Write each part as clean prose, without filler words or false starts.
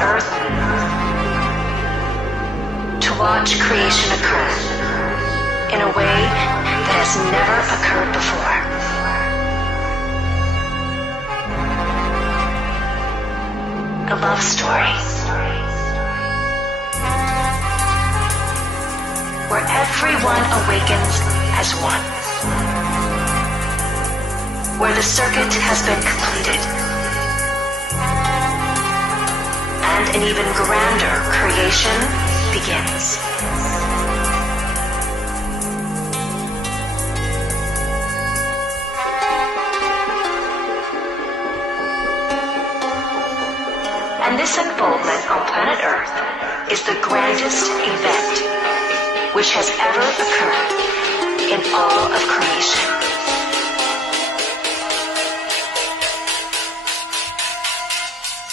Earth to watch creation occur in a way that has never occurred before. A love story where everyone awakens as one, where the circuit has been completed, and an even grander creation begins. And this unfoldment on planet Earth is the grandest event which has ever occurred in all of creation.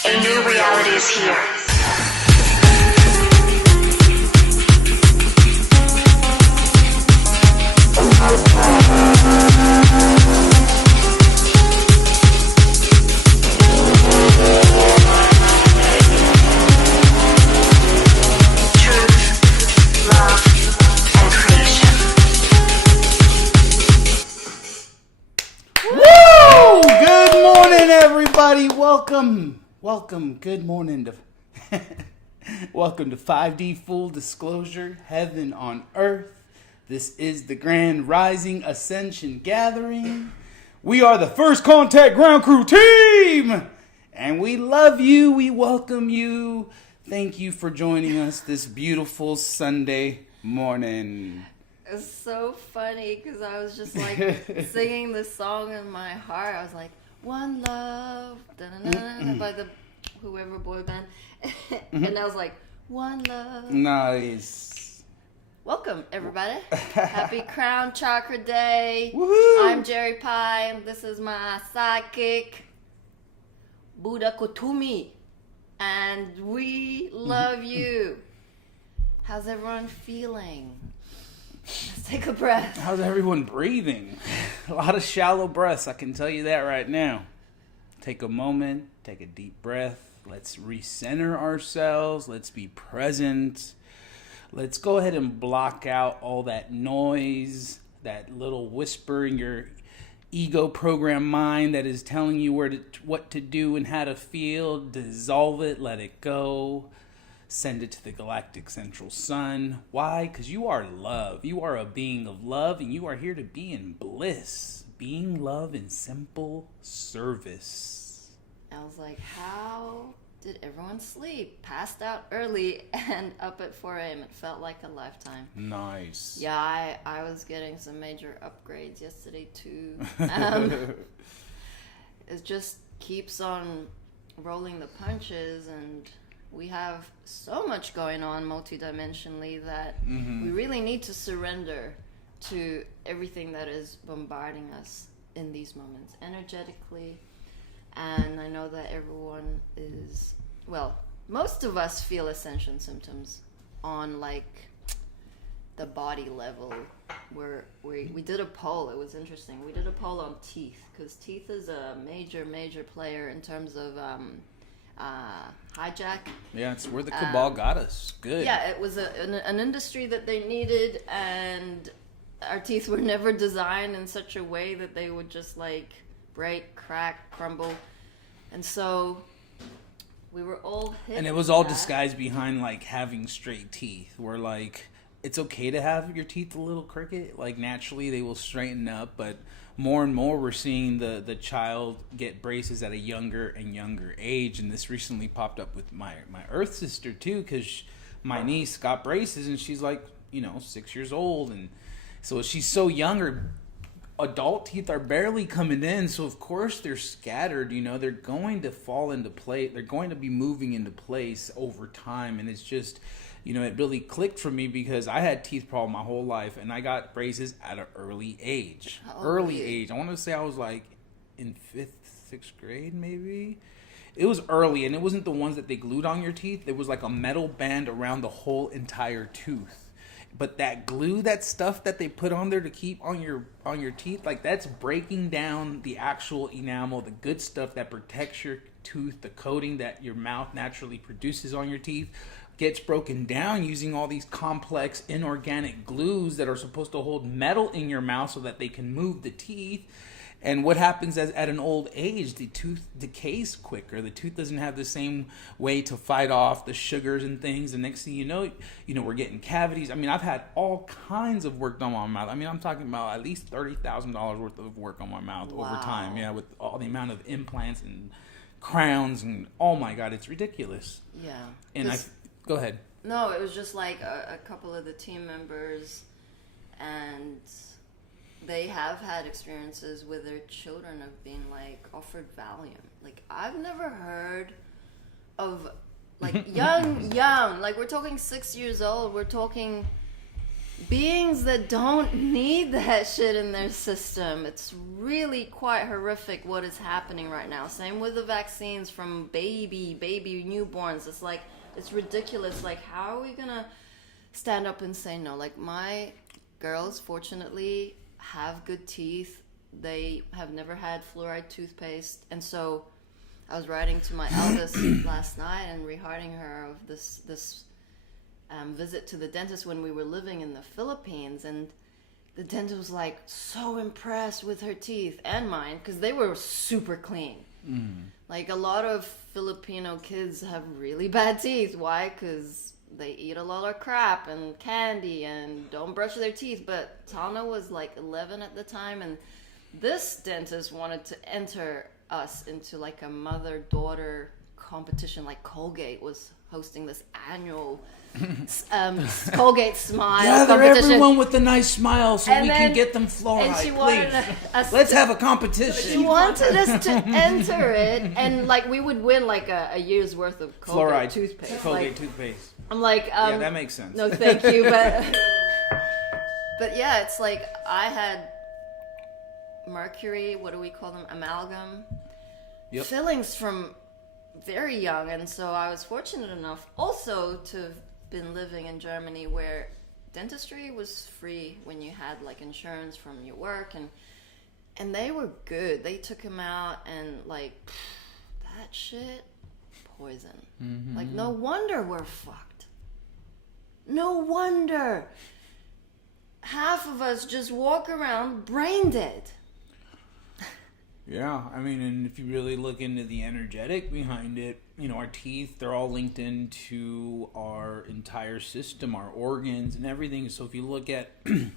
A new reality is here. Welcome, good morning to welcome to 5D Full Disclosure, Heaven on Earth. This is the Grand Rising Ascension Gathering. We are the First Contact Ground Crew team, and we love you, we welcome you. Thank you for joining us this beautiful Sunday morning. It's so funny because I was just like singing this song in my heart. I was like, One Love, by the whoever boy band. And I was like, One Love. Nice. Welcome, everybody. Happy Crown Chakra Day. Woohoo! I'm Jerry Pie, and this is my sidekick, Buddha Kotumi. And we love you. How's everyone feeling? Let's take a breath. How's everyone breathing? A lot of shallow breaths, I can tell you that right now. Take a moment, take a deep breath. Let's recenter ourselves. Let's be present. Let's go ahead and block out all that noise, that little whisper in your ego program mind that is telling you what to do and how to feel. Dissolve it, let it go. Send it to the galactic central sun. Why? Because you are love. You are a being of love, and you are here to be in bliss. Being love in simple service. I was like, how did everyone sleep? Passed out early and up at 4 a.m. It felt like a lifetime. Nice. Yeah, I was getting some major upgrades yesterday too. It just keeps on rolling the punches, and we have so much going on multidimensionally that we really need to surrender to everything that is bombarding us in these moments energetically. And I know that everyone is, well, most of us feel Ascension symptoms on like the body level. Where we did a poll. It was interesting. We did a poll on teeth, because teeth is a major player in terms of hijack. Yeah, it's where the cabal got us. Good. Yeah, it was an industry that they needed, and our teeth were never designed in such a way that they would just like break, crack, crumble. And so we were all hit. And it was all disguised behind like having straight teeth. Where like it's okay to have your teeth a little crooked. Like naturally they will straighten up, but more and more we're seeing the child get braces at a younger and younger age. And this recently popped up with my Earth sister too, because my niece got braces and she's like, 6 years old. And so she's so young, her adult teeth are barely coming in. So of course they're scattered, they're going to fall into place. They're going to be moving into place over time. And it's just, it really clicked for me because I had teeth problem my whole life, and I got braces at an early age. Early age. I want to say I was like in 5th, 6th grade maybe. It was early, and it wasn't the ones that they glued on your teeth. It was like a metal band around the whole entire tooth. But that glue, that stuff that they put on there to keep on your teeth, like that's breaking down the actual enamel, the good stuff that protects your tooth, the coating that your mouth naturally produces on your teeth, gets broken down using all these complex inorganic glues that are supposed to hold metal in your mouth so that they can move the teeth. And what happens at an old age, the tooth decays quicker. The tooth doesn't have the same way to fight off the sugars and things. The next thing you know, we're getting cavities. I mean, I've had all kinds of work done on my mouth. I mean, I'm talking about at least $30,000 worth of work on my mouth over time. Yeah, with all the amount of implants and crowns and, oh my God, it's ridiculous. Yeah. And go ahead. No, it was just like a couple of the team members, and they have had experiences with their children of being like offered Valium. Like, I've never heard of like young, like we're talking 6 years old. We're talking beings that don't need that shit in their system. It's really quite horrific what is happening right now. Same with the vaccines from baby newborns. It's like, it's ridiculous. Like, how are we gonna stand up and say no? Like, my girls, fortunately, have good teeth. They have never had fluoride toothpaste, and so I was writing to my eldest last night and rehearting her of this visit to the dentist when we were living in the Philippines, and the dentist was like so impressed with her teeth and mine because they were super clean. Like, a lot of Filipino kids have really bad teeth. Why? Because they eat a lot of crap and candy and don't brush their teeth. But Tana was like 11 at the time, and this dentist wanted to enter us into like a mother-daughter competition. Like, Colgate was hosting this annual Colgate Smile Gather competition. everyone with a nice smile so we can get them fluoride, and she please. wanted us Let's have a competition. She wanted us to enter it, and like we would win like a year's worth of Colgate fluoride toothpaste. Colgate like, toothpaste. I'm like, Yeah, that makes sense. No, thank you, but yeah, it's like I had mercury. What do we call them? Amalgam. Yep. Fillings from very young, and so I was fortunate enough also to have been living in Germany where dentistry was free when you had like insurance from your work, and they were good. They took him out, and like that shit, poison. Like, no wonder we're fucked. No wonder half of us just walk around brain dead. Yeah, I mean, and if you really look into the energetic behind it, our teeth, they're all linked into our entire system, our organs and everything. So if you look at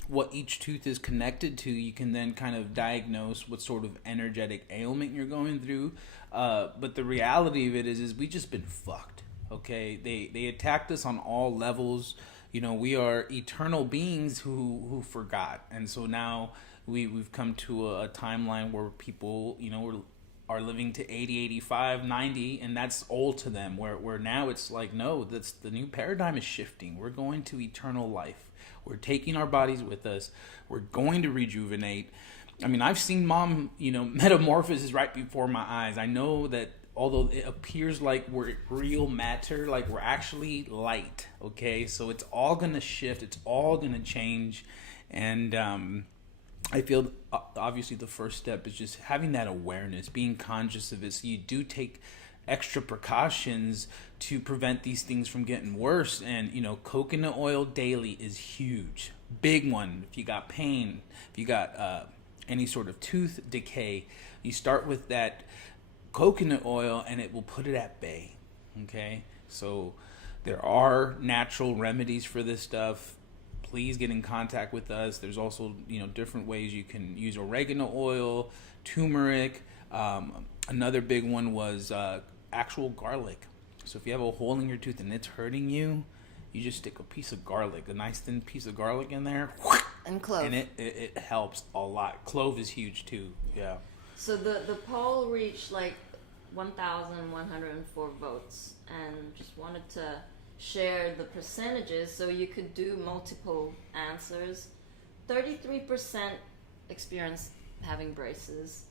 what each tooth is connected to, you can then kind of diagnose what sort of energetic ailment you're going through. But the reality of it is we just been fucked, okay? They attacked us on all levels. We are eternal beings who forgot. And so now we've come to a timeline where people, are living to 80, 85, 90, and that's old to them. Where now it's like, no, that's the new paradigm is shifting. We're going to eternal life. We're taking our bodies with us. We're going to rejuvenate. I mean, I've seen mom, metamorphosis right before my eyes. I know that although it appears like we're real matter, like we're actually light, okay? So it's all going to shift. It's all going to change. And I feel obviously the first step is just having that awareness, being conscious of it. So you do take extra precautions to prevent these things from getting worse. And, coconut oil daily is huge. Big one. If you got pain, if you got any sort of tooth decay, you start with that coconut oil and it will put it at bay. Okay? So there are natural remedies for this stuff. Please get in contact with us. There's also, different ways you can use oregano oil, turmeric. Another big one was actual garlic. So if you have a hole in your tooth and it's hurting you, you just stick a piece of garlic, a nice thin piece of garlic in there. And clove. And it helps a lot. Clove is huge too. Yeah. So the poll reached like 1,104 votes, and just wanted to share the percentages so you could do multiple answers. 33% experienced having braces.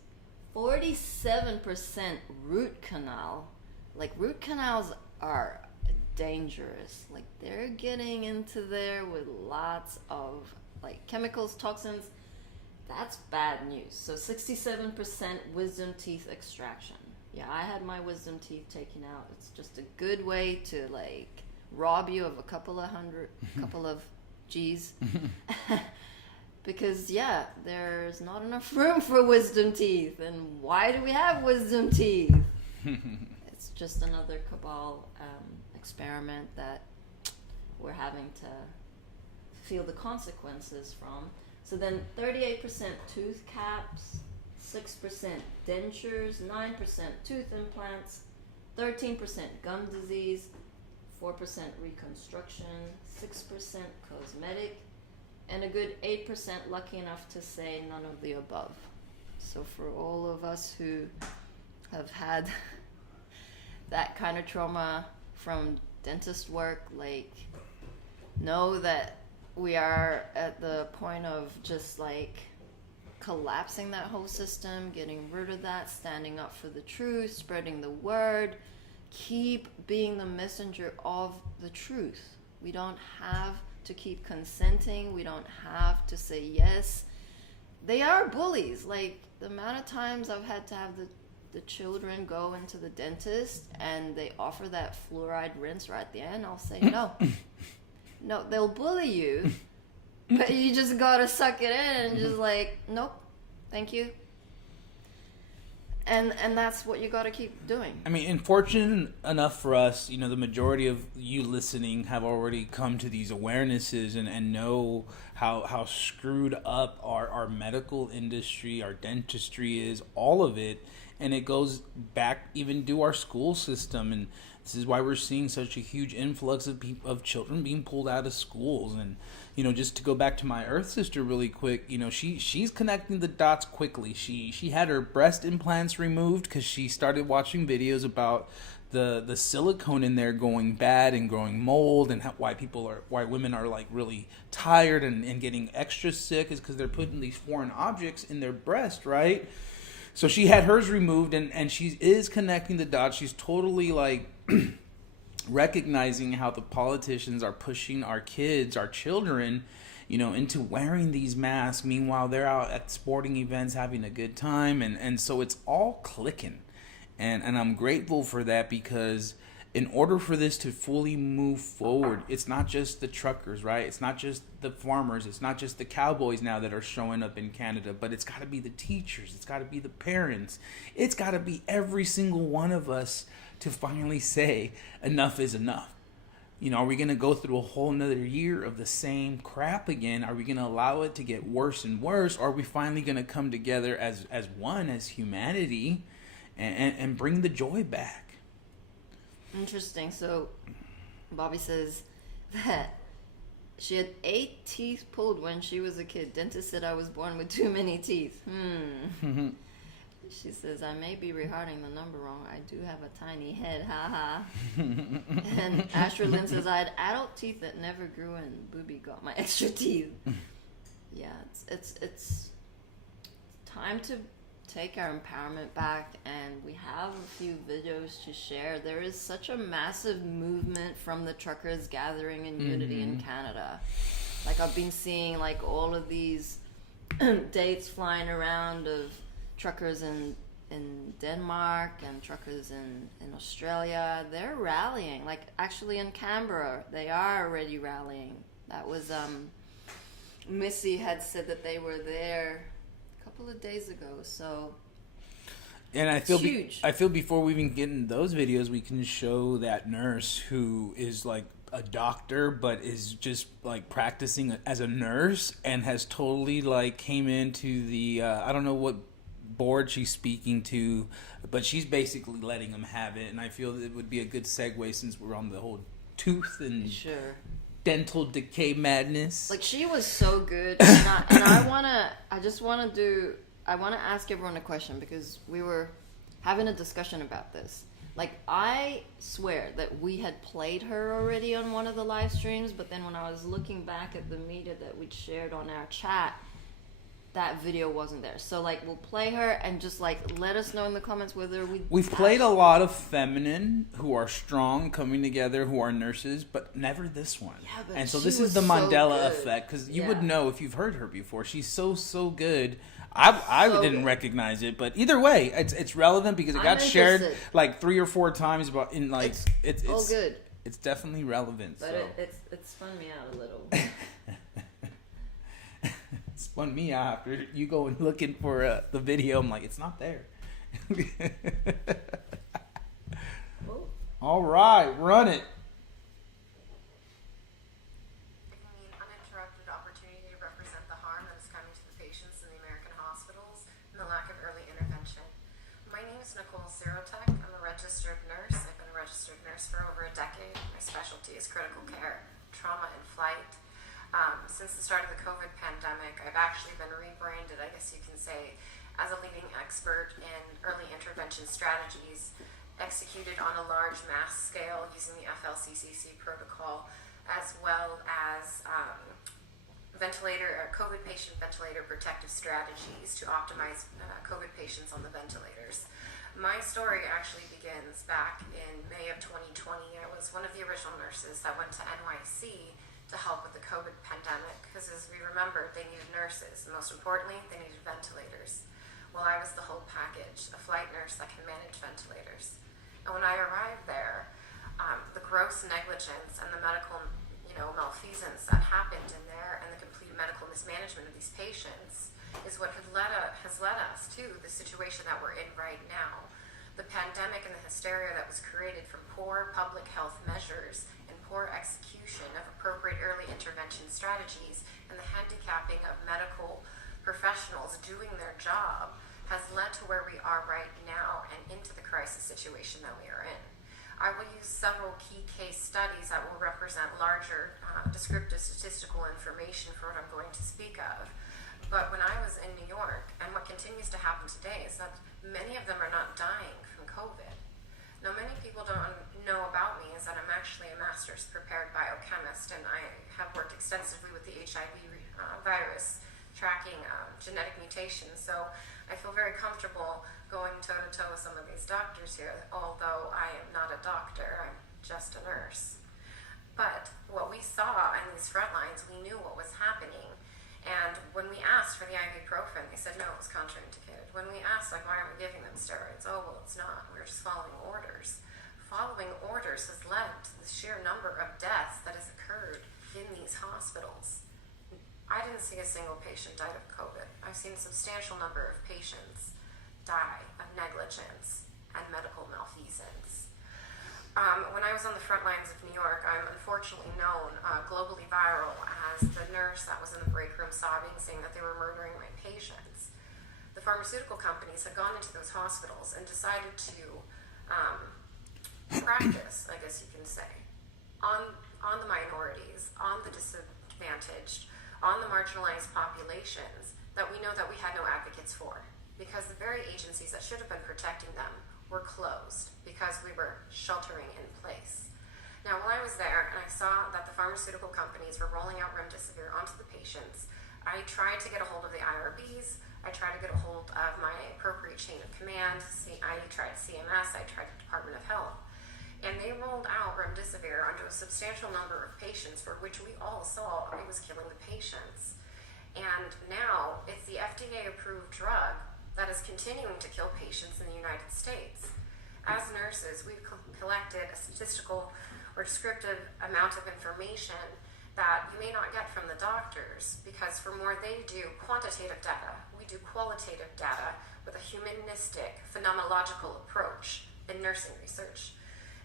47% root canal. Like, root canals are dangerous. Like, they're getting into there with lots of like chemicals, toxins. That's bad news. So 67% wisdom teeth extraction. Yeah, I had my wisdom teeth taken out. It's just a good way to like rob you of a couple of G's. Because yeah, there's not enough room for wisdom teeth. And why do we have wisdom teeth? It's just another cabal experiment that we're having to feel the consequences from. So then 38% tooth caps, 6% dentures, 9% tooth implants, 13% gum disease, 4% reconstruction, 6% cosmetic, and a good 8% lucky enough to say none of the above. So for all of us who have had that kind of trauma from dentist work, like, know that we are at the point of just like collapsing that whole system, getting rid of that, standing up for the truth, spreading the word, keep being the messenger of the truth. We don't have to keep consenting. We don't have to say yes. They are bullies. Like, the amount of times I've had to have the children go into the dentist and they offer that fluoride rinse right at the end, I'll say no. No, they'll bully you, but you just gotta suck it in and just like, nope, thank you. And that's what you gotta keep doing. I mean, and fortunate enough for us, you know, the majority of you listening have already come to these awarenesses and know how screwed up our medical industry, our dentistry is, all of it. And it goes back even to our school system. And this is why we're seeing such a huge influx of children being pulled out of schools. And, you know, just to go back to my Earth sister really quick, you know, she's connecting the dots quickly. She had her breast implants removed because she started watching videos about the silicone in there going bad and growing mold, and why women are like really tired and getting extra sick is because they're putting these foreign objects in their breast, right? So she had hers removed, and she is connecting the dots. She's totally like recognizing how the politicians are pushing our kids, our children, you know, into wearing these masks. Meanwhile, they're out at sporting events having a good time. And so it's all clicking. And I'm grateful for that, because in order for this to fully move forward, it's not just the truckers, right? It's not just the farmers. It's not just the cowboys now that are showing up in Canada, but it's got to be the teachers. It's got to be the parents. It's got to be every single one of us to finally say enough is enough. You know, are we going to go through a whole nother year of the same crap again? Are we going to allow it to get worse and worse? Or are we finally going to come together as one, as humanity, and bring the joy back? Interesting. So Bobby says that she had 8 teeth pulled when she was a kid. Dentist said I was born with too many teeth. She says, I may be rehearting the number wrong. I do have a tiny head. Ha ha. And Asher Lynn says, I had adult teeth that never grew and Booby got my extra teeth. Yeah, it's time to take our empowerment back, and we have a few videos to share. There is such a massive movement from the truckers gathering in unity in Canada. Like, I've been seeing like all of these dates flying around of truckers in Denmark and truckers in Australia. They're rallying. Like, actually in Canberra, they are already rallying. That was Missy had said that they were there couple of days ago. So, and I feel I feel before we even get in those videos, we can show that nurse who is like a doctor but is just like practicing as a nurse and has totally like came into the I don't know what board she's speaking to, but she's basically letting them have it. And I feel that it would be a good segue, since we're on the whole tooth and dental decay madness. Like, she was so good, and I want to ask everyone a question, because we were having a discussion about this. Like, I swear that we had played her already on one of the live streams, but then when I was looking back at the media that we'd shared on our chat, that video wasn't there. So like we'll play her and just like let us know in the comments whether we've played a lot of feminine who are strong coming together who are nurses, but never this one. Yeah, but and so she this is was the so Mandela good. effect, because you Yeah. would know if you've heard her before. She's so good. I So didn't good. recognize it, but either way, it's relevant because it I'm got shared interested. like 3 or 4 times. About in like it's all good. It's definitely relevant. But So. it's spun me out a little. Spun me out after you go and looking for the video. I'm like, it's not there. Oh. All right, run it. Giving me an uninterrupted opportunity to represent the harm that is coming to the patients in the American hospitals and the lack of early intervention. My name is Nicole Sirotek. I'm a registered nurse. I've been a registered nurse for over a decade. My specialty is critical care, trauma, and flight. Since the start of the COVID pandemic, I've actually been rebranded, I guess you can say, as a leading expert in early intervention strategies executed on a large mass scale using the FLCCC protocol, as well as COVID patient ventilator protective strategies to optimize COVID patients on the ventilators. My story actually begins back in May of 2020. I was one of the original nurses that went to NYC to help with the COVID pandemic, because as we remember, they needed nurses, and most importantly, they needed ventilators. Well, I was the whole package, a flight nurse that can manage ventilators. And when I arrived there, the gross negligence and the medical, malfeasance that happened in there, and the complete medical mismanagement of these patients, is what has led us to the situation that we're in right now. The pandemic and the hysteria that was created from poor public health measures and poor execution of appropriate early intervention strategies and the handicapping of medical professionals doing their job has led to where we are right now and into the crisis situation that we are in. I will use several key case studies that will represent larger descriptive statistical information for what I'm going to speak of. But when I was in New York, and what continues to happen today, is that many of them are not dying from COVID. Now, many people don't know about me is that I'm actually a master's prepared biochemist, and I have worked extensively with the HIV virus, tracking genetic mutations. So I feel very comfortable going toe-to-toe with some of these doctors here, although I am not a doctor, I'm just a nurse. But what we saw in these front lines, we knew what was happening. And when we asked for the ibuprofen, they said, no, it was contraindicated. When we asked, why aren't we giving them steroids? Oh, well, it's not. We're just following orders. Following orders has led to the sheer number of deaths that has occurred in these hospitals. I didn't see a single patient died of COVID. I've seen a substantial number of patients die of negligence and medical malfeasance. When I was on the front lines of New York, I'm unfortunately known globally viral as the nurse that was in the break room sobbing, saying that they were murdering my patients. The pharmaceutical companies had gone into those hospitals and decided to practice, I guess you can say, on the minorities, on the disadvantaged, on the marginalized populations that we know that we had no advocates for, because the very agencies that should have been protecting them were closed because we were sheltering in place. Now, while I was there and I saw that the pharmaceutical companies were rolling out remdesivir onto the patients, I tried to get a hold of the IRBs, I tried to get a hold of my appropriate chain of command, I tried CMS, I tried the Department of Health, and they rolled out remdesivir onto a substantial number of patients for which we all saw it was killing the patients. And now it's the FDA-approved drug that is continuing to kill patients in the United States. As nurses, we've collected a statistical or descriptive amount of information that you may not get from the doctors, because from where they do quantitative data, we do qualitative data with a humanistic, phenomenological approach in nursing research.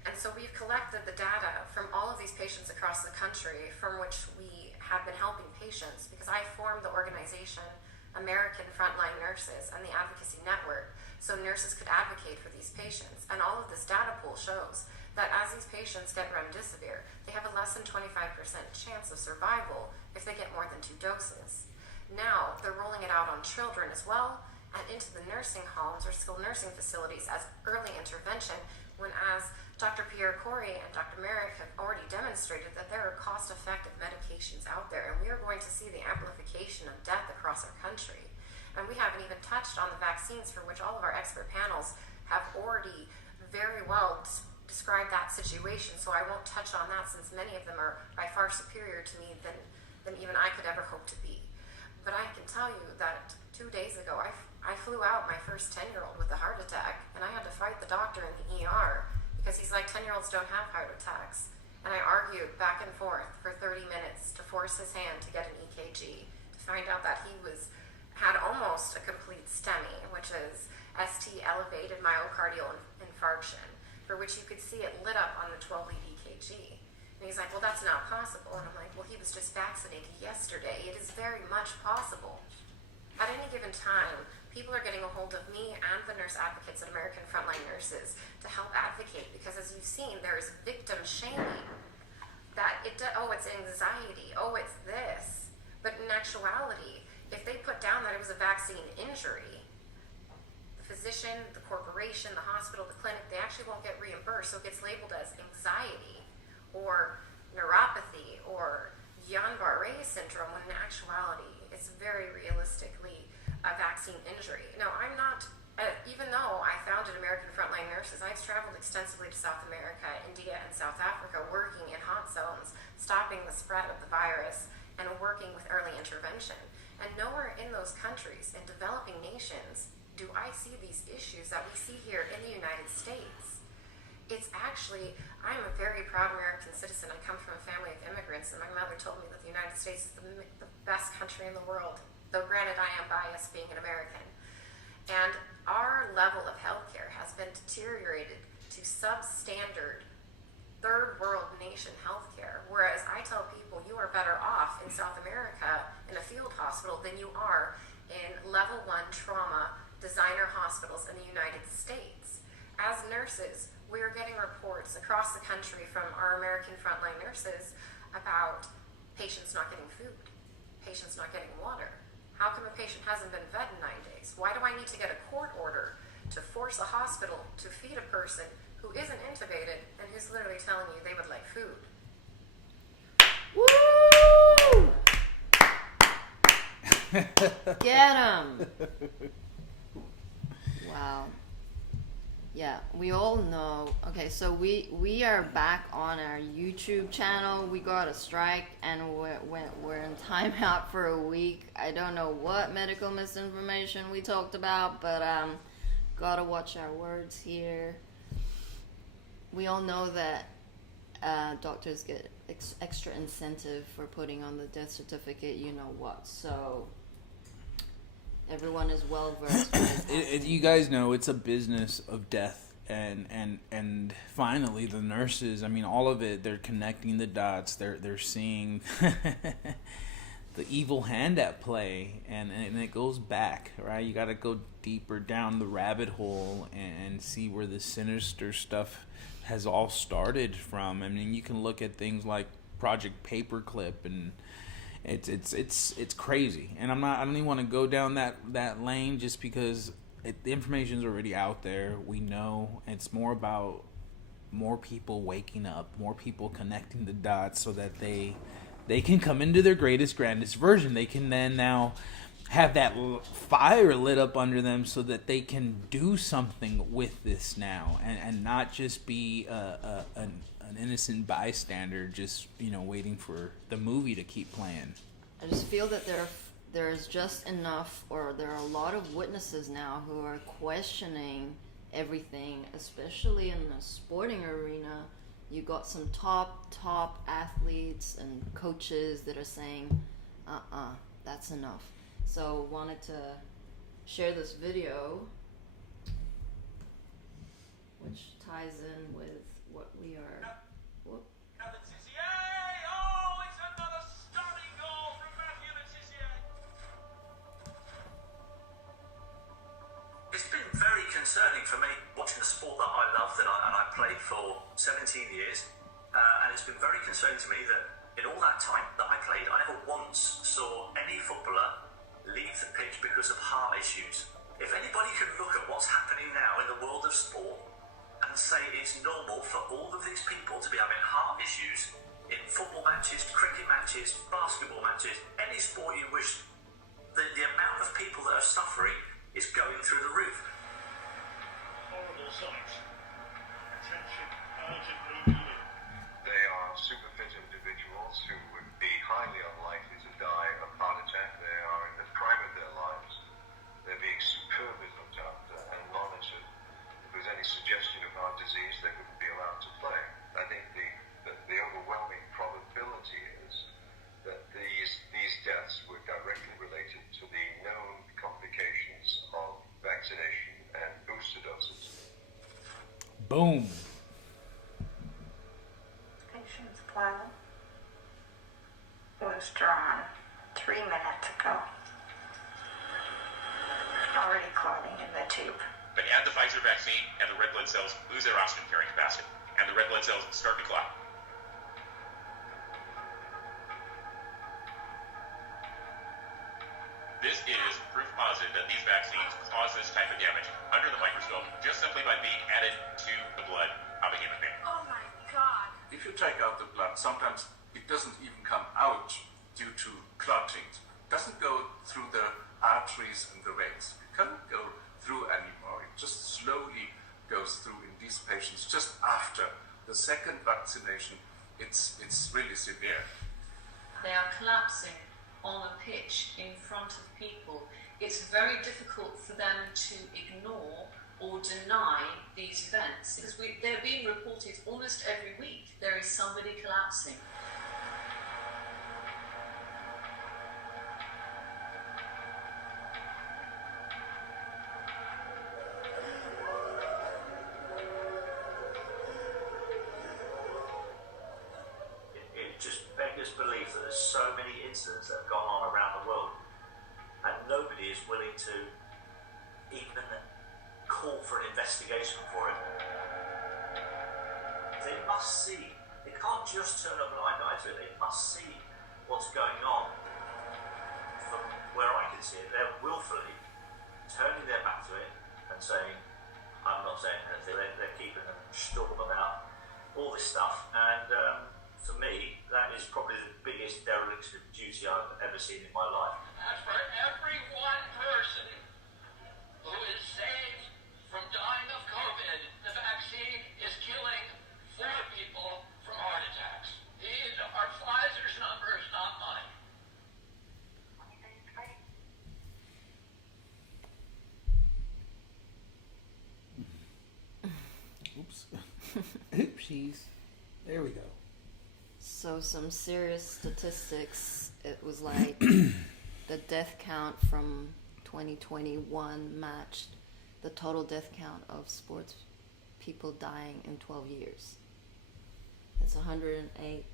And so we've collected the data from all of these patients across the country from which we have been helping patients, because I formed the organization American Frontline Nurses and the Advocacy Network, so nurses could advocate for these patients. And all of this data pool shows that as these patients get remdesivir, they have a less than 25% chance of survival if they get more than 2 doses. Now, they're rolling it out on children as well, and into the nursing homes or skilled nursing facilities as early intervention, when, as Dr. Pierre Corey and Dr. Merrick have already demonstrated, that there are cost-effective medications out there, and we are going to see the amplification of death across our country. And we haven't even touched on the vaccines, for which all of our expert panels have already very well described that situation. So I won't touch on that, since many of them are by far superior to me than even I could ever hope to be. But I can tell you that 2 days ago, I flew out my first 10-year-old with a heart attack, and I had to fight the doctor in the ER because he's like, 10-year-olds don't have heart attacks. And I argued back and forth for 30 minutes to force his hand to get an EKG, to find out that he had almost a complete STEMI, which is ST elevated myocardial infarction, for which you could see it lit up on the 12-lead EKG. And he's like, well, that's not possible. And I'm like, well, he was just vaccinated yesterday. It is very much possible. At any given time, people are getting a hold of me and the nurse advocates at American Frontline Nurses to help advocate, because as you've seen, there is victim shaming. That it's anxiety, it's this. But in actuality, if they put down that it was a vaccine injury, the physician, the corporation, the hospital, the clinic, they actually won't get reimbursed. So it gets labeled as anxiety or neuropathy or Guillain-Barré syndrome, when in actuality, it's very realistically a vaccine injury. Now, I'm not, even though I founded American Frontline Nurses, I've traveled extensively to South America, India, and South Africa, working in hot zones, stopping the spread of the virus, and working with early intervention. And nowhere in those countries, in developing nations, do I see these issues that we see here in the United States. It's actually, I'm a very proud American citizen. I come from a family of immigrants, and my mother told me that the United States is the best country in the world, though granted I am biased being an American. And our level of healthcare has been deteriorated to substandard third world nation healthcare, whereas I tell people you are better off in South America in a field hospital than you are in level 1 trauma designer hospitals in the United States. As nurses, we are getting reports across the country from our American Frontline Nurses about patients not getting food, patients not getting water. How come a patient hasn't been fed in 9 days? Why do I need to get a court order to force a hospital to feed a person who isn't intubated and who's literally telling you they would like food? Woo! Get 'em! Wow. Yeah, we all know. Okay, so we are back on our YouTube channel. We got a strike and we're in timeout for a week. I don't know what medical misinformation we talked about, but gotta watch our words here. We all know that doctors get extra incentive for putting on the death certificate, you know what. So everyone is well versed. You guys know it's a business of death, and finally the nurses. I mean, all of it. They're connecting the dots. They're seeing the evil hand at play, and it goes back, right? You got to go deeper down the rabbit hole and see where the sinister stuff has all started from. I mean, you can look at things like Project Paperclip and. It's crazy, and I don't even want to go down that lane just because the information's already out there. We know it's more about more people waking up, more people connecting the dots, so that they can come into their grandest version. They can then now have that fire lit up under them, so that they can do something with this now, and not just be an innocent bystander, just waiting for the movie to keep playing. I just feel that there's just enough, or there are a lot of witnesses now who are questioning everything, especially in the sporting arena. You got some top athletes and coaches that are saying, that's enough. So wanted to share this video, which ties in with what we are. It's been very concerning for me watching the sport that I loved and I played for 17 years, and it's been very concerning to me that in all that time that I played, I never once saw any footballer leave the pitch because of heart issues. If anybody could look at what's happening now in the world of sport and say it's normal for all of these people to be having heart issues in football matches, cricket matches, basketball matches, any sport you wish, the amount of people that have suffering is going through the roof. Horrible sights. Attention urgently needed. They are super fit individuals who would be highly unlikely to die of heart attack. They are in the prime of their lives. They're being superbly looked after and monitored. If there's any suggestion of heart disease, they wouldn't be allowed to play. I think the overwhelming probability is that these deaths were directly related to the known complications of vaccination and booster doses. Boom. Patient's blood was drawn 3 minutes ago. Already clotting in the tube. But add the Pfizer vaccine and the red blood cells lose their oxygen carrying capacity, and the red blood cells start to clot. This is proof positive that these vaccines cause this type of damage under the microscope just simply by being added to the blood of a human being. Oh my God. If you take out the blood, sometimes it doesn't even come out due to clotting. It doesn't go through the arteries and the veins. It can't go through anymore. It just slowly goes through in these patients just after the second vaccination. It's really severe. They are collapsing on a pitch in front of people. It's very difficult for them to ignore or deny these events because they're being reported almost every week. There is somebody collapsing. It just beggars belief that there's so many incidents that have gone on around the world and nobody is willing to even call for an investigation for it. They must see. They can't just turn a blind eye to it. They must see what's going on. From where I can see it, they're willfully turning their back to it and saying, I'm not saying anything. They're keeping a storm about all this stuff. And for me, that is probably the biggest dereliction of duty I've ever seen in my life. As for every one person who is saved from dying of COVID, the vaccine is killing 4 people from heart attacks. These are Pfizer's numbers, not mine. Oops. Oopsies. There we go. So some serious statistics. It was like the death count from 2021 matched the total death count of sports people dying in 12 years. It's 108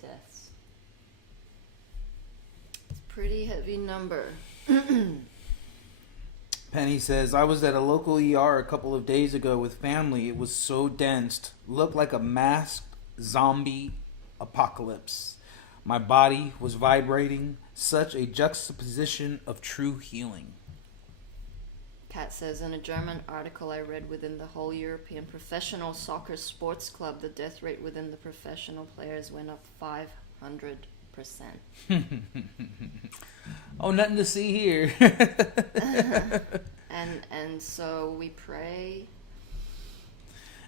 deaths. It's a pretty heavy number. Penny says, I was at a local ER a couple of days ago with family. It was so dense. Looked like a masked zombie apocalypse. My body was vibrating. Such a juxtaposition of true healing. Kat says, in a German article I read within the whole European professional soccer sports club, the death rate within the professional players went up 500%. Oh, nothing to see here. And so we pray.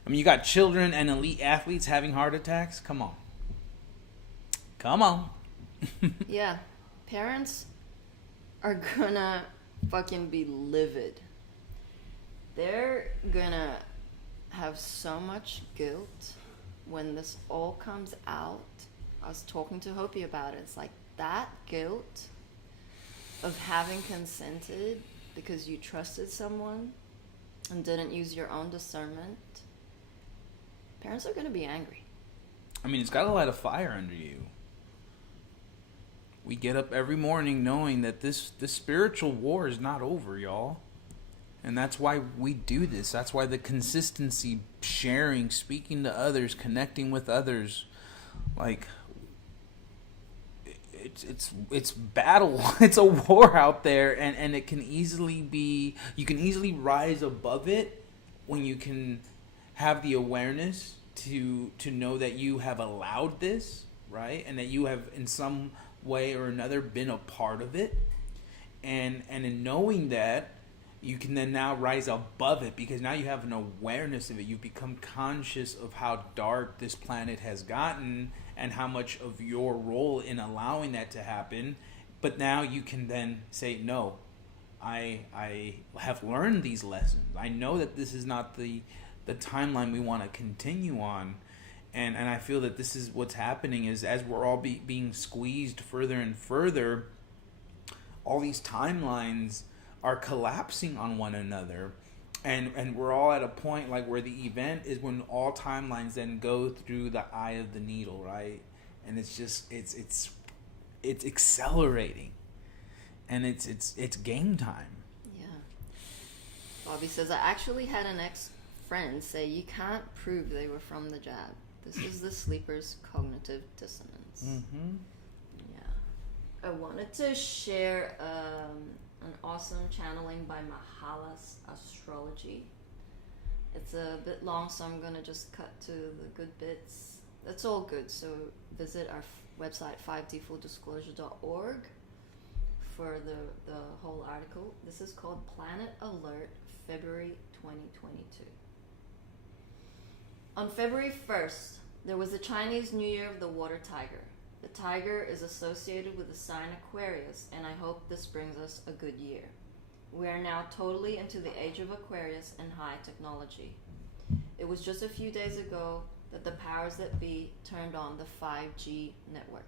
I mean, you got children and elite athletes having heart attacks. Come on. Come on. Yeah, parents are gonna fucking be livid. They're gonna have so much guilt when this all comes out. I was talking to Hopi about it. It's like that guilt of having consented because you trusted someone and didn't use your own discernment. Parents are gonna be angry. I mean, it's got to light a fire under you. We get up every morning knowing that this spiritual war is not over, y'all. And that's why we do this. That's why the consistency, sharing, speaking to others, connecting with others, like it's battle. It's a war out there, and it can easily be, you can easily rise above it when you can have the awareness to know that you have allowed this, right? And that you have in some way or another been a part of it. And in knowing that, you can then now rise above it, because now you have an awareness of it. You've become conscious of how dark this planet has gotten and how much of your role in allowing that to happen. But now you can then say, no, I have learned these lessons. I know that this is not the timeline we want to continue on. And I feel that this is what's happening, is as we're all being squeezed further and further, all these timelines are collapsing on one another. And we're all at a point like where the event is when all timelines then go through the eye of the needle, right? And it's just it's accelerating, and it's game time. Yeah. Bobby says, I actually had an ex-friend say you can't prove they were from the jab. This is the sleeper's cognitive dissonance. Mm-hmm. Yeah. I wanted to share an awesome channeling by Mahala's Astrology. It's a bit long, so I'm going to just cut to the good bits. That's all good, so visit our website 5dfulldisclosure.org for the whole article. This is called Planet Alert, February 2022. On February 1st, there was the Chinese New Year of the Water Tiger. The tiger is associated with the sign Aquarius, and I hope this brings us a good year. We are now totally into the age of Aquarius and high technology. It was just a few days ago that the powers that be turned on the 5G network.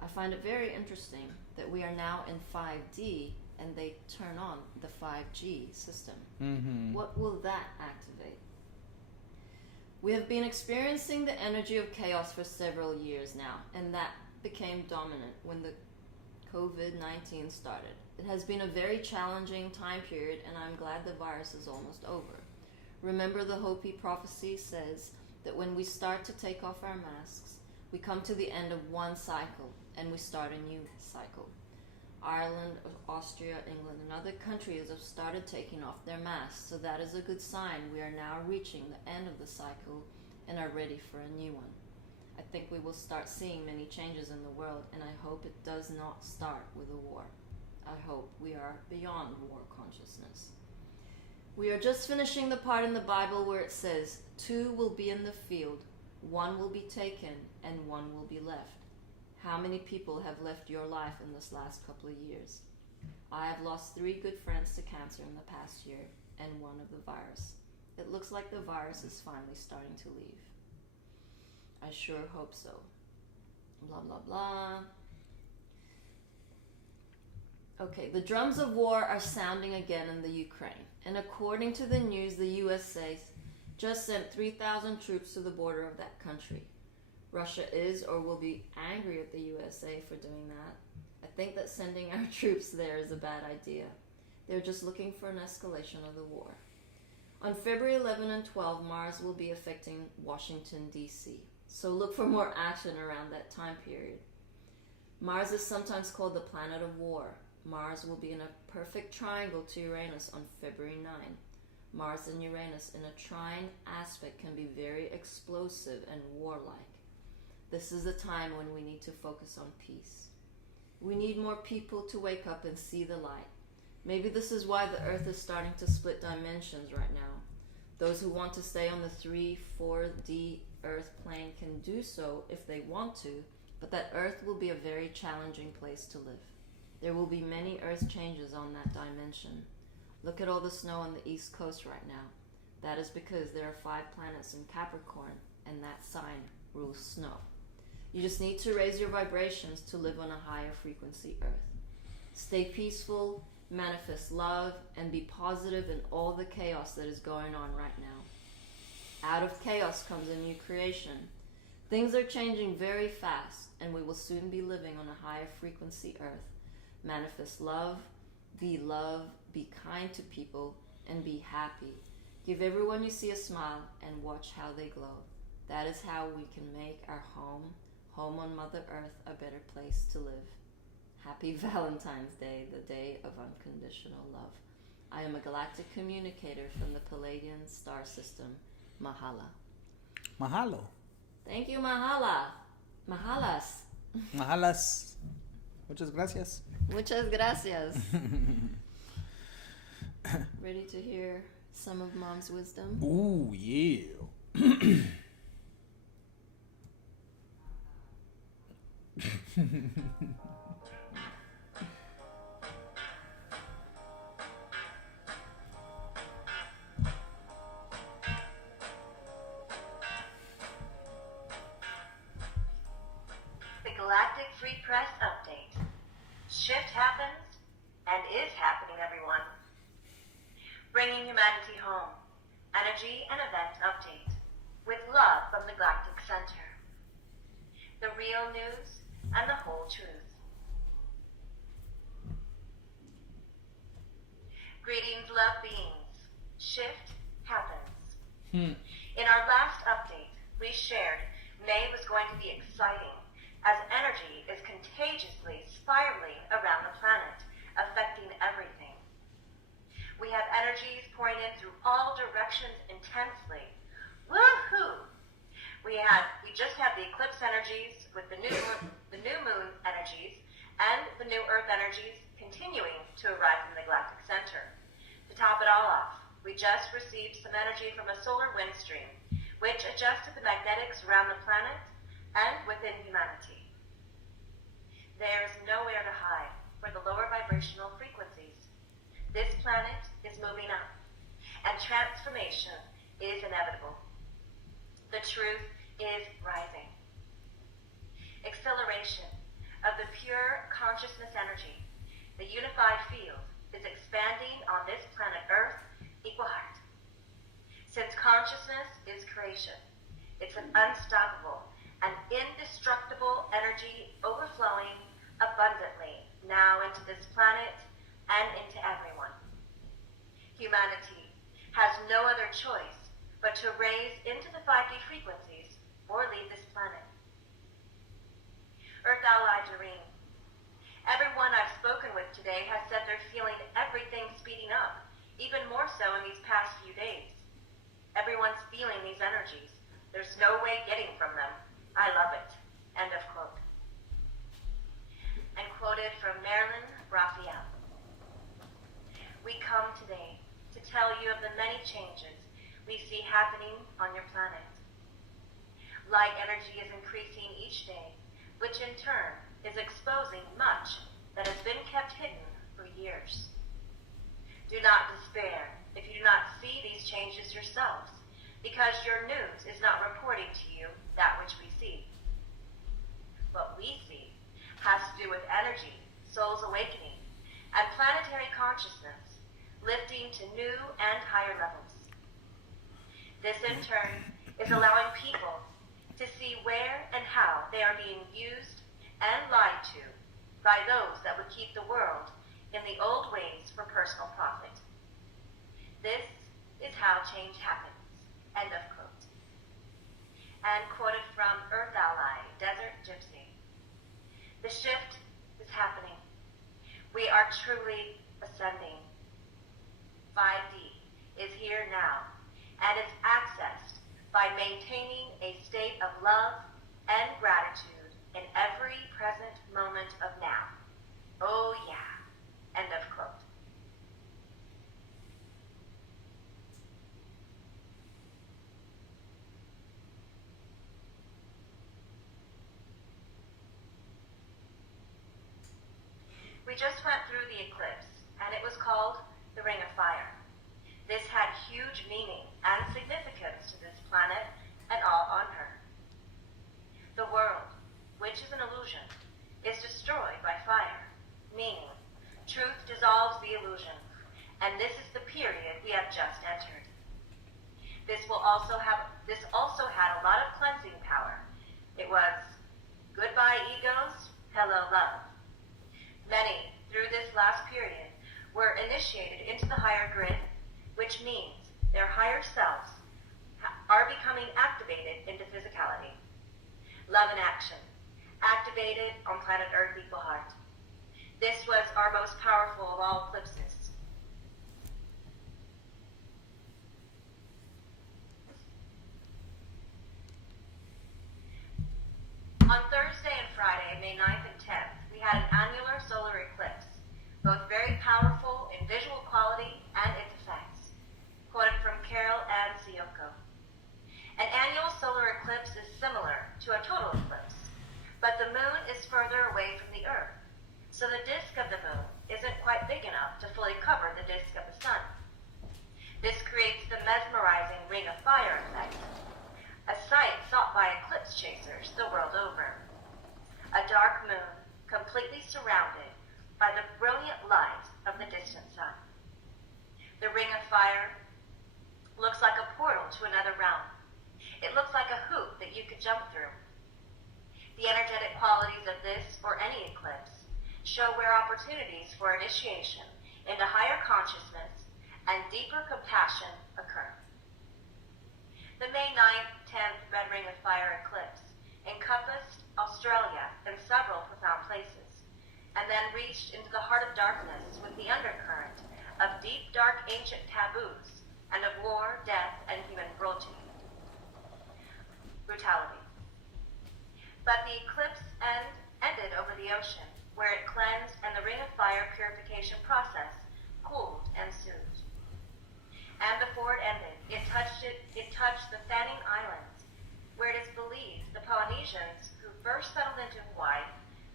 I find it very interesting that we are now in 5D and they turn on the 5G system. Mm-hmm. What will that activate? We have been experiencing the energy of chaos for several years now, and that became dominant when the COVID-19 started. It has been a very challenging time period, and I'm glad the virus is almost over. Remember, the Hopi prophecy says that when we start to take off our masks, we come to the end of one cycle, and we start a new cycle. Ireland, Austria, England, and other countries have started taking off their masks, so that is a good sign. We are now reaching the end of the cycle and are ready for a new one. I think we will start seeing many changes in the world, and I hope it does not start with a war. I hope we are beyond war consciousness. We are just finishing the part in the Bible where it says, 2 will be in the field, 1 will be taken, and 1 will be left. How many people have left your life in this last couple of years? I have lost 3 good friends to cancer in the past year, and 1 of the virus. It looks like the virus is finally starting to leave. I sure hope so. Blah, blah, blah. Okay, the drums of war are sounding again in the Ukraine. And according to the news, the USA just sent 3,000 troops to the border of that country. Russia is or will be angry at the USA for doing that. I think that sending our troops there is a bad idea. They're just looking for an escalation of the war. On February 11 and 12, Mars will be affecting Washington, D.C. So look for more action around that time period. Mars is sometimes called the planet of war. Mars will be in a perfect triangle to Uranus on February 9. Mars and Uranus in a trine aspect can be very explosive and warlike. This is a time when we need to focus on peace. We need more people to wake up and see the light. Maybe this is why the Earth is starting to split dimensions right now. Those who want to stay on the 3-4D Earth plane can do so if they want to, but that Earth will be a very challenging place to live. There will be many Earth changes on that dimension. Look at all the snow on the East Coast right now. That is because there are 5 planets in Capricorn, and that sign rules snow. You just need to raise your vibrations to live on a higher frequency Earth. Stay peaceful, manifest love, and be positive in all the chaos that is going on right now. Out of chaos comes a new creation. Things are changing very fast, and we will soon be living on a higher frequency Earth. Manifest love, be kind to people, and be happy. Give everyone you see a smile and watch how they glow. That is how we can make our home on Mother Earth, a better place to live. Happy Valentine's Day, the day of unconditional love. I am a galactic communicator from the Palladian star system. Mahala. Mahalo. Thank you, Mahala. Mahalas. Mahalas. Muchas gracias. Muchas gracias. Ready to hear some of Mom's wisdom? Ooh, yeah. The Galactic Free Press Update. Shift happens and is happening, everyone. Bringing humanity home. Energy and event update. With love from the Galactic Center. The real news and the whole truth. Greetings, love beings. Shift happens. In our last update, we shared May was going to be exciting as energy is contagiously spiraling around the planet, affecting everything. We have energies pouring in through all directions intensely. Woohoo! We just had the eclipse energies with the new moon energies and the new earth energies continuing to arrive from the galactic center. To top it all off, we just received some energy from a solar wind stream, which adjusted the magnetics around the planet and within humanity. There's nowhere to hide for the lower vibrational frequencies. This planet is moving up, and transformation is inevitable. The truth is rising. Acceleration of the pure consciousness energy, the unified field, is expanding on this planet Earth, equal heart. Since consciousness is creation, it's an unstoppable and indestructible energy overflowing abundantly now into this planet and into everyone. Humanity has no other choice but to raise into the 5D frequencies or leave this planet. Earth ally Doreen. Everyone I've spoken with today has said they're feeling everything speeding up, even more so in these past few days. Everyone's feeling these energies. There's no way getting from them. I love it. End of quote. And quoted from Marilyn Raphael. We come today to tell you of the many changes we see happening on your planet. Light energy is increasing each day, which in turn is exposing much that has been kept hidden for years. Do not despair if you do not see these changes yourselves, because your news is not reporting to you that which we see. What we see has to do with energy, souls awakening, and planetary consciousness lifting to new and higher levels. This in turn is allowing people to see where and how they are being used and lied to by those that would keep the world in the old ways for personal profit. This is how change happens. End of quote. And quoted from Earth Ally, Desert Gypsy. The shift is happening. We are truly ascending. 5D is here now, and it's accessed by maintaining a state of love and gratitude in every present moment of now. Oh yeah. End of quote. We just went through the eclipse, and it was called the Ring of Fire. This had huge meaning and significance to this planet and all on her. The world, which is an illusion, is destroyed by fire, meaning truth dissolves the illusion, and this is the period we have just entered. This also had a lot of cleansing power. It was goodbye egos, hello love. Many, through this last period, were initiated into the higher grid, which means their higher selves are becoming activated into physicality. Love in action, activated on planet Earth equal heart. This was our most powerful of all eclipses. On Thursday and Friday, May 9th and 10th, we had an annular similar to a total eclipse, but the moon is further away from the Earth, so the disk of the moon isn't quite big enough to fully cover the disk of the sun. This creates the mesmerizing ring of fire effect, a sight sought by eclipse chasers the world over. A dark moon completely surrounded by the brilliant light of the distant sun. The ring of fire looks like a portal to another realm. It looks like a hoop that you could jump through. The energetic qualities of this or any eclipse show where opportunities for initiation into higher consciousness and deeper compassion occur. The May 9th, 10th Red Ring of Fire eclipse encompassed Australia in several profound places, and then reached into the heart of darkness with the undercurrent of deep, dark, ancient taboos and of war, death, and human brutality. But the eclipse ended over the ocean, where it cleansed and the ring of fire purification process cooled and soothed. And before it ended, it touched the Fanning Islands, where it is believed the Polynesians who first settled into Hawaii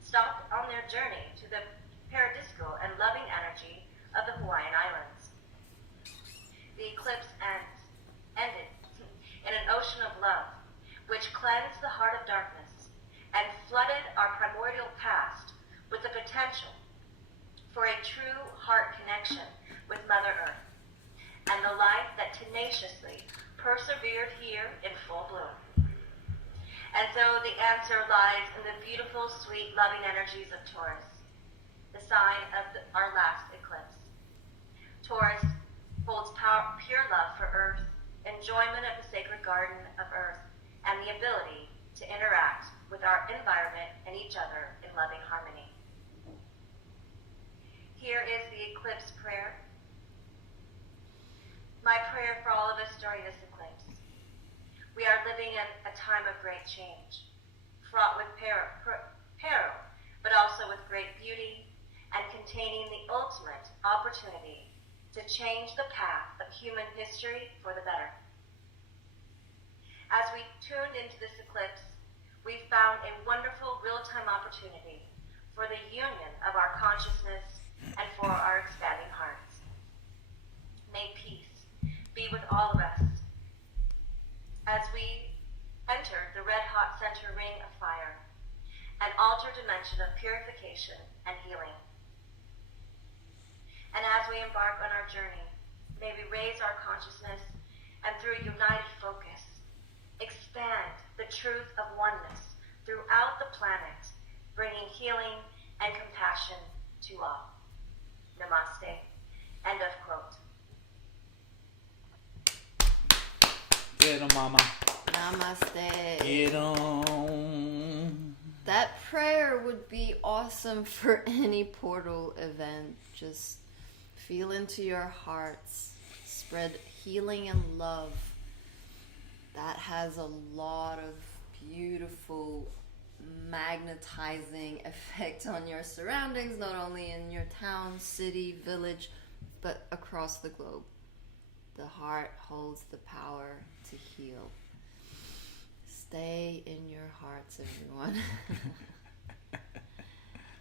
stopped on their journey to the paradisical and loving energy of the Hawaiian Islands. The eclipse ended in an ocean of love, which cleansed the heart of darkness and flooded our primordial past with the potential for a true heart connection with Mother Earth and the life that tenaciously persevered here in full bloom. And so the answer lies in the beautiful, sweet, loving energies of Taurus, the sign of our last eclipse. Taurus holds pure love for Earth, enjoyment of the sacred garden of Earth, and the ability to interact with our environment and each other in loving harmony. Here is the eclipse prayer. My prayer for all of us during this eclipse. We are living in a time of great change, fraught with peril, but also with great beauty and containing the ultimate opportunity to change the path of human history for the better. As we tuned into this eclipse, we found a wonderful real-time opportunity for the union of our consciousness and for our expanding hearts. May peace be with all of us as we enter the red-hot center ring of fire, an altered dimension of purification and healing. And as we embark on our journey, may we raise our consciousness and through united focus, expand the truth of oneness throughout the planet, bringing healing and compassion to all. Namaste. End of quote. Get 'em, mama. Namaste. Get 'em. That prayer would be awesome for any portal event. Just feel into your hearts. Spread healing and love. That has a lot of beautiful magnetizing effect on your surroundings, not only in your town, city, village, but across the globe. The heart holds the power to heal. Stay in your hearts, everyone.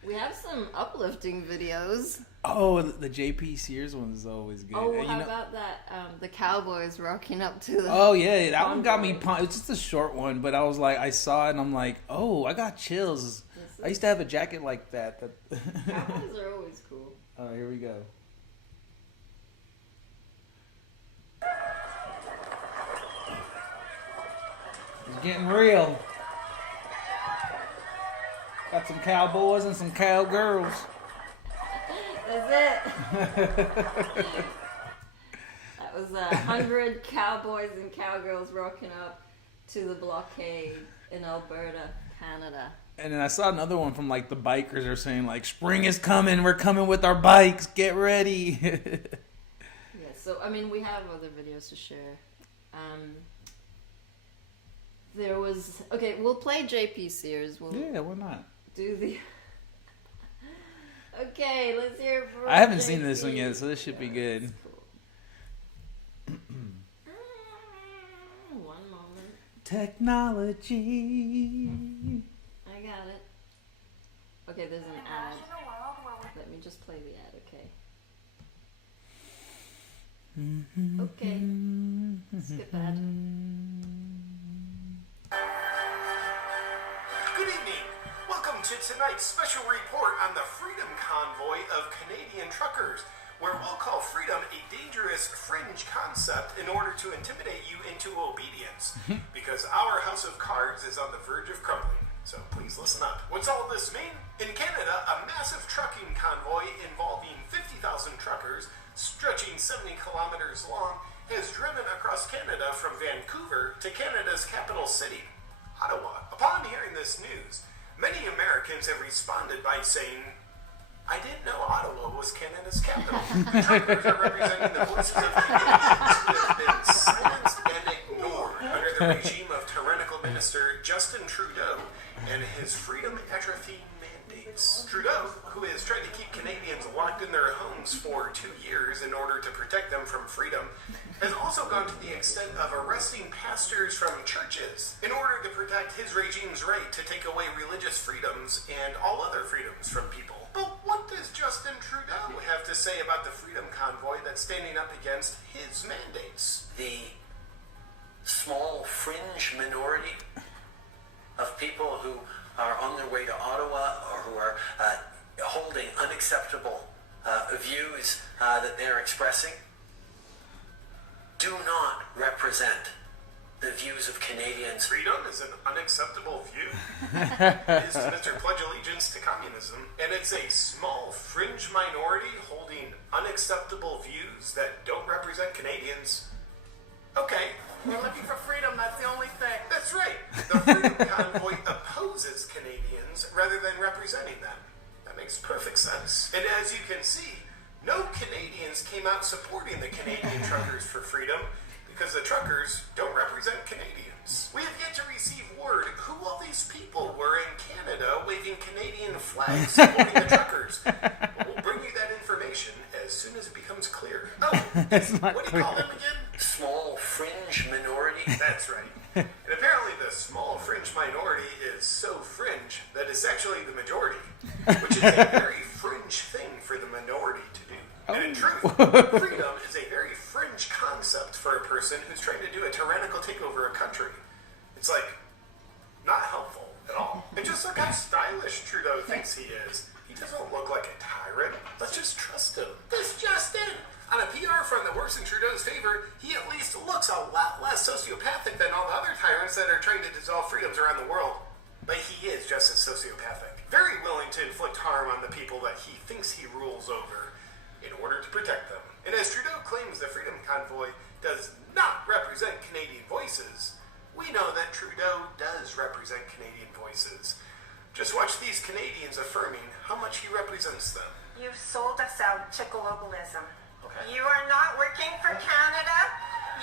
We have some uplifting videos. Oh, the JP Sears one is always good. Oh, how about that? The Cowboys rocking up to the... Oh, yeah, that one got me pumped. It's just a short one, but I was like, I saw it and I'm like, oh, I got chills. I used to have a jacket like that. Cowboys are always cool. Oh, here we go. It's getting real. Got some cowboys and some cowgirls. That's it. That was 100 cowboys and cowgirls rocking up to the blockade in Alberta, Canada. And then I saw another one from like the bikers are saying like, spring is coming, we're coming with our bikes, get ready. Yeah, so I mean we have other videos to share. There was, okay, we'll play JP Sears. Yeah, why not? Do the... Okay, let's hear it from I haven't JP. seen this one yet, so this should be good. Cool. One moment. technology. I got it. Okay, there's an ad. Let me just play the ad, okay? Okay. Skip ad. Good evening. Welcome to tonight's special report on the Freedom Convoy of Canadian truckers, where we'll call freedom a dangerous fringe concept in order to intimidate you into obedience, because our house of cards is on the verge of crumbling. So please listen up. What's all this mean? In Canada, a massive trucking convoy involving 50,000 truckers, stretching 70 kilometers long, has driven across Canada from Vancouver to Canada's capital city, Ottawa. Upon hearing this news, many Americans have responded by saying, I didn't know Ottawa was Canada's capital. Truckers are representing the voices of Canadians who have been silenced and ignored under the regime of tyrannical minister Justin Trudeau and his freedom atrophy mandates. Trudeau, who has tried to keep Canadians locked in their homes for 2 years in order to protect them from freedom, has also gone to the extent of arresting pastors from churches in order to protect his regime's right to take away religious freedoms and all other freedoms from people. But what does Justin Trudeau have to say about the Freedom Convoy that's standing up against his mandates? The small fringe minority of people who are on their way to Ottawa or who are holding unacceptable views that they're expressing do not represent the views of Canadians. Freedom is an unacceptable view. It is to Mr. Pledge Allegiance to Communism, and it's a small fringe minority holding unacceptable views that don't represent Canadians. Okay, we're looking for freedom, that's the only thing. That's right. The Freedom Convoy opposes Canadians rather than representing them. That makes perfect sense. And as you can see, no Canadians came out supporting the Canadian Truckers for Freedom because the truckers don't represent Canadians. We have yet to receive word who all these people were in Canada waving Canadian flags supporting the truckers. We'll bring you that information as soon as it becomes clear. Oh, what do you call them again? Small fringe minority. That's right. And apparently the small fringe minority is so fringe that it's actually the majority, which is a very fringe thing for the minority to do. And in truth, freedom is a very fringe concept for a person who's trying to do a tyrannical takeover of a country. It's like, not helpful at all. And just look how stylish Trudeau thinks he is. He doesn't look like a tyrant. Let's just trust him. This Justin! On a PR front that works in Trudeau's favor, he at least looks a lot less sociopathic than all the other tyrants that are trying to dissolve freedoms around the world. But he is just as sociopathic. Very willing to inflict harm on the people that he thinks he rules over in order to protect them. And as Trudeau claims the Freedom Convoy does not represent Canadian voices, we know that Trudeau does represent Canadian voices. Just watch these Canadians affirming how much he represents them. You've sold us out to globalism. Okay. You are not working for Canada.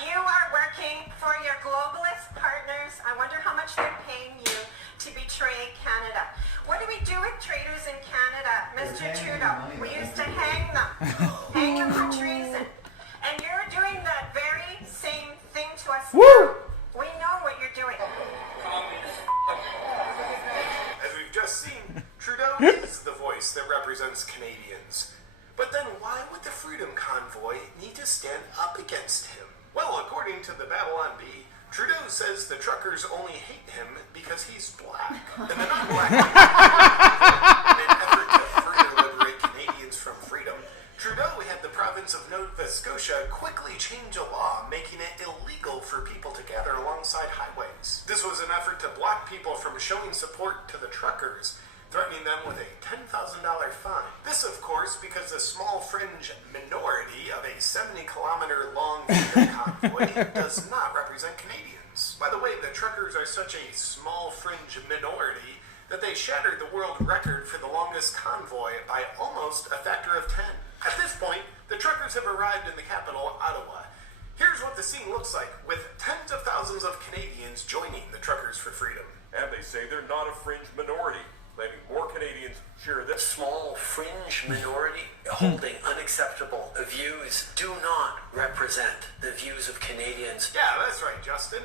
You are working for your globalist partners. I wonder how much they're paying you to betray Canada. What do we do with traitors in Canada, Mr. Trudeau? We used to hang them. Hang them for treason. And you're doing that very same thing to us now. We know what you're doing. As we've just seen, Trudeau is the voice that represents Canadians. But then why would the Freedom Convoy need to stand up against him? Well, according to the Babylon Bee, Trudeau says the truckers only hate him because he's black. And the non-black in an effort to further liberate Canadians from freedom, Trudeau had the province of Nova Scotia quickly change a law making it illegal for people to gather alongside highways. This was an effort to block people from showing support to the truckers, threatening them with a $10,000 fine. This, of course, because the small fringe minority of a 70-kilometer-long freedom convoy does not represent Canadians. By the way, the truckers are such a small fringe minority that they shattered the world record for the longest convoy by almost a factor of 10. At this point, the truckers have arrived in the capital, Ottawa. Here's what the scene looks like, with tens of thousands of Canadians joining the Truckers for Freedom. And they say they're not a fringe minority, claiming more Canadians share this small fringe minority holding unacceptable views do not represent the views of Canadians. Yeah, that's right, Justin.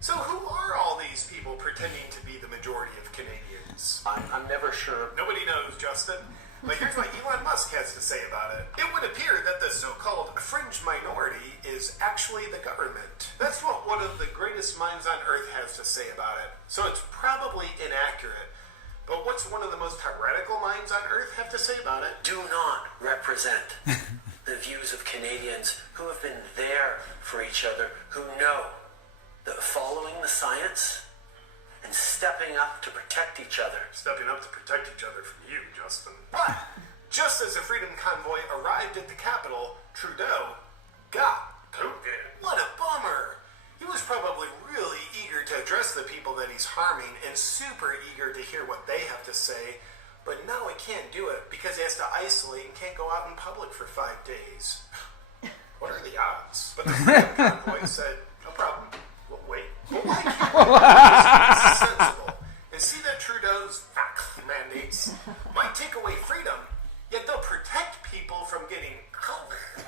So who are all these people pretending to be the majority of Canadians? I'm never sure. Nobody knows, Justin. But here's what Elon Musk has to say about it. It would appear that the so-called fringe minority is actually the government. That's what one of the greatest minds on earth has to say about it. So it's probably inaccurate. But what's one of the most heretical minds on earth have to say about it? Do not represent the views of Canadians who have been there for each other, who know that following the science and stepping up to protect each other. Stepping up to protect each other from you, Justin. But just as the Freedom Convoy arrived at the Capitol, Trudeau got COVID. What a bummer. He was probably really eager to address the people that he's harming and super eager to hear what they have to say. But now he can't do it because he has to isolate and can't go out in public for 5 days. What are the odds? But the Freedom Convoy said, no problem. We'll wait. Well, why can't we be sensible and see that Trudeau's mandates might take away freedom, yet they'll protect people from getting COVID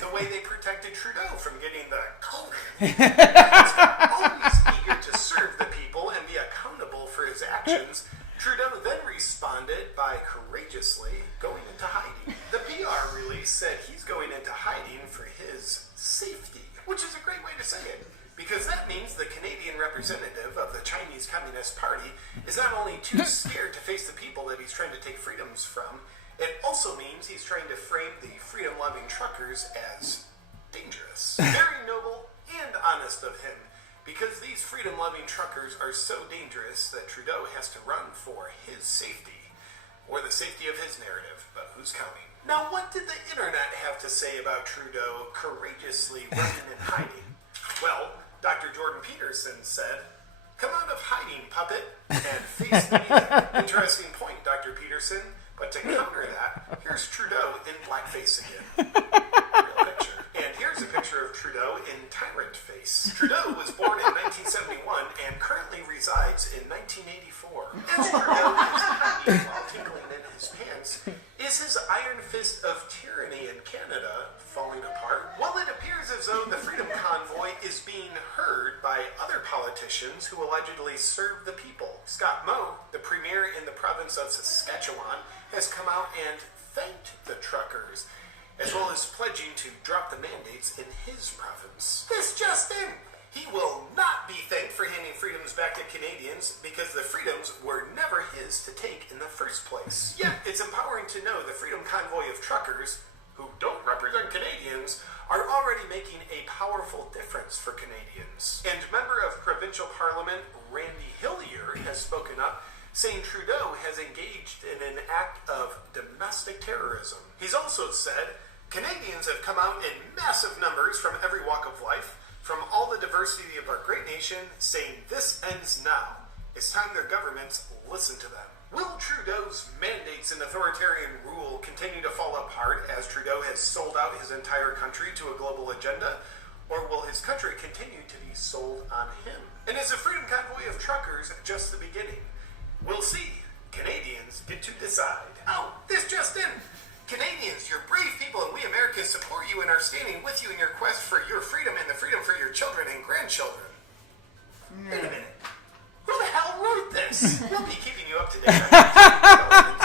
the way they protected Trudeau from getting the COVID. Because always eager to serve the people and be accountable for his actions, Trudeau then responded by courageously going into hiding. The PR release said he's going into hiding for his safety, which is a great way to say it. Because that means the Canadian representative of the Chinese Communist Party is not only too scared to face the people that he's trying to take freedoms from, it also means he's trying to frame the freedom-loving truckers as dangerous. Very noble and honest of him, because these freedom-loving truckers are so dangerous that Trudeau has to run for his safety, or the safety of his narrative, but who's counting? Now, what did the internet have to say about Trudeau courageously running and hiding? Well, Dr. Jordan Peterson said, "Come out of hiding, puppet, and face the media." Interesting point, Dr. Peterson. But to counter that, here's Trudeau in blackface again. Real picture. And here's a picture of Trudeau in tyrant face. Trudeau was born in 1971 and currently resides in 1984. As Trudeau is hiding while tinkling in his pants, is his iron fist of tyranny in Canada falling apart? Well, it appears as though the Freedom Convoy is being heard by other politicians who allegedly serve the people. Scott Moe, the premier in the province of Saskatchewan, has come out and thanked the truckers, as well as pledging to drop the mandates in his province. This just in! He will not be thanked for handing freedoms back to Canadians because the freedoms were never his to take in the first place. Yet, it's empowering to know the Freedom Convoy of truckers, who don't represent Canadians, are already making a powerful difference for Canadians. And member of Provincial Parliament Randy Hillier has spoken up, saying Trudeau has engaged in an act of domestic terrorism. He's also said, Canadians have come out in massive numbers from every walk of life, from all the diversity of our great nation, saying this ends now. It's time their governments listen to them. Will Trudeau's mandates and authoritarian rule continue to fall apart as Trudeau has sold out his entire country to a global agenda? Or will his country continue to be sold on him? And is the Freedom Convoy of truckers just the beginning? We'll see. Canadians get to decide. Oh, this just in. Canadians, you're brave people, and we Americans support you and are standing with you in your quest for your freedom and the freedom for your children and grandchildren. Wait a minute. Who the hell wrote this? We'll be keeping you up to date on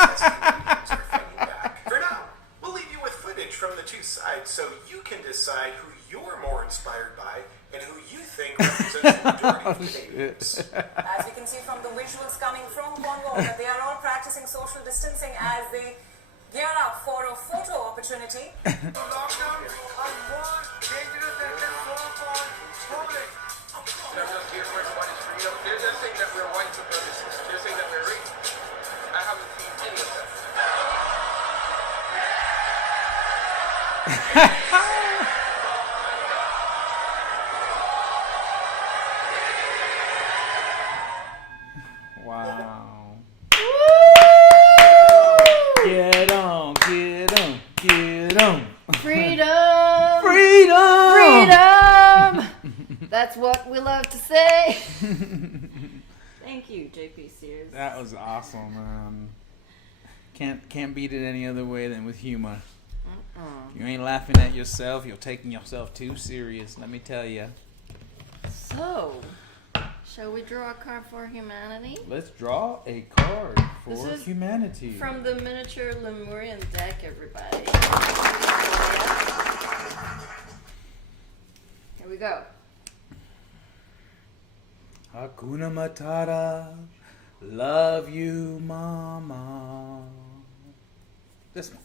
as Canadians are fighting back. For now, we'll leave you with footage from the two sides so you can decide who you're more inspired by and who you think represents the majority of Canadians. As we can see from the visuals coming from Cornwall, that they are all practicing social distancing as they gear up for a photo opportunity. They're just here for everybody's freedom. They're just saying that we're white supremacists. They're saying that we're racist. I haven't seen any of that. Wow. Get on, get on, get on. Freedom! Freedom! Freedom! That's what we love to say. Thank you, JP Sears. That was awesome, man. Can't beat it any other way than with humor. If you ain't laughing at yourself, you're taking yourself too serious, let me tell you. So, Shall we draw a card for humanity? Let's draw a card for This is humanity. From the miniature Lemurian deck, everybody. Here we go. Hakuna Matata, love you, mama. This one.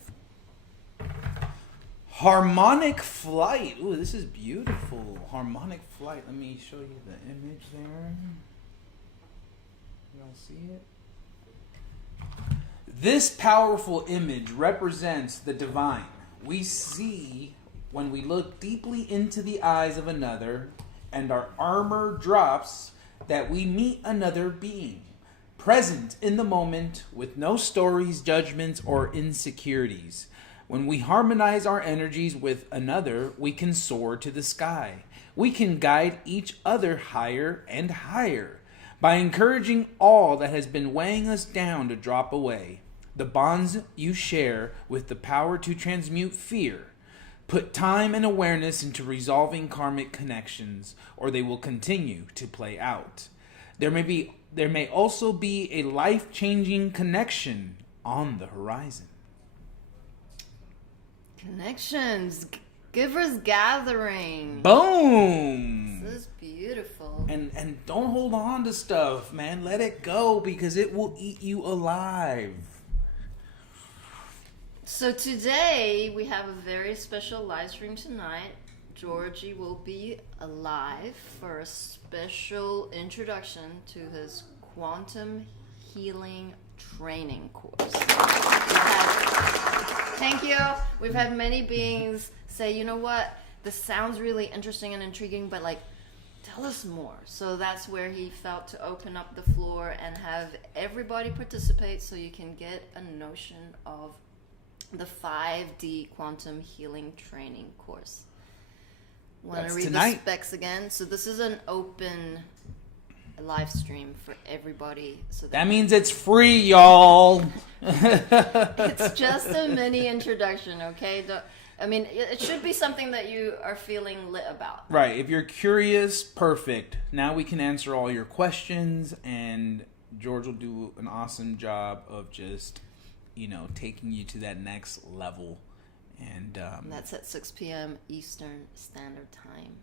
Harmonic flight. Ooh, this is beautiful. Harmonic flight. Let me show you the image there. You don't see it? This powerful image represents the divine. We see when we look deeply into the eyes of another and our armor drops that we meet another being, present in the moment with no stories, judgments, or insecurities. When we harmonize our energies with another, we can soar to the sky. We can guide each other higher and higher by encouraging all that has been weighing us down to drop away. The bonds you share with the power to transmute fear. Put time and awareness into resolving karmic connections, or they will continue to play out. There may also be a life-changing connection on the horizon. Connections. Givers gathering. Boom! This is beautiful. And don't hold on to stuff, man. Let it go because it will eat you alive. So today we have a very special live stream tonight. Georgie will be alive for a special introduction to his quantum healing training course. Thank you. We've had many beings say, you know what, this sounds really interesting and intriguing, but like, tell us more. So that's where he felt to open up the floor and have everybody participate so you can get a notion of the 5D quantum healing training course. Want to read tonight. the specs again? So this is an open live stream for everybody. So That means it's free, y'all. it's just a mini introduction, okay? I mean, it should be something that you are feeling lit about. Right. If you're curious, perfect. Now we can answer all your questions, and George will do an awesome job of just, taking you to that next level. And that's at 6 p.m. Eastern Standard Time.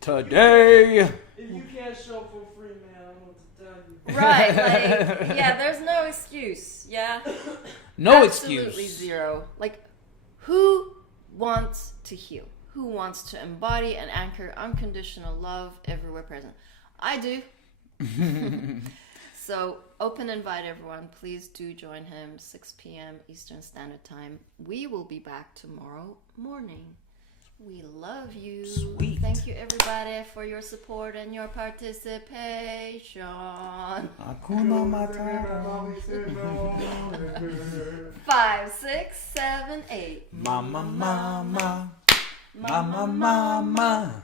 Today. If you can't show for free, man, I don't know what to tell you. Right, yeah, there's no excuse, yeah? No Absolutely excuse. zero. Like, who wants to heal? Who wants to embody and anchor unconditional love everywhere present? I do. So, open invite everyone. Please do join him, 6 p.m. Eastern Standard Time. We will be back tomorrow morning. We love you. Sweet. Thank you, everybody, for your support and your participation. Hakuna Matata. 5, 6, 7, 8. Mama, mama. Mama, mama.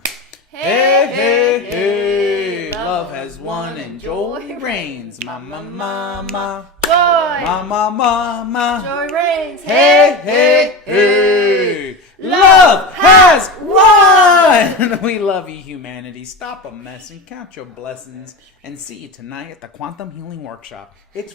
Hey, Hey, hey. Love has won and joy reigns. Mama, mama. Joy. Mama, mama. Joy reigns. Hey, hey, hey. Love has won! We love you, humanity. Stop a mess and count your blessings. And see you tonight at the Quantum Healing Workshop. It's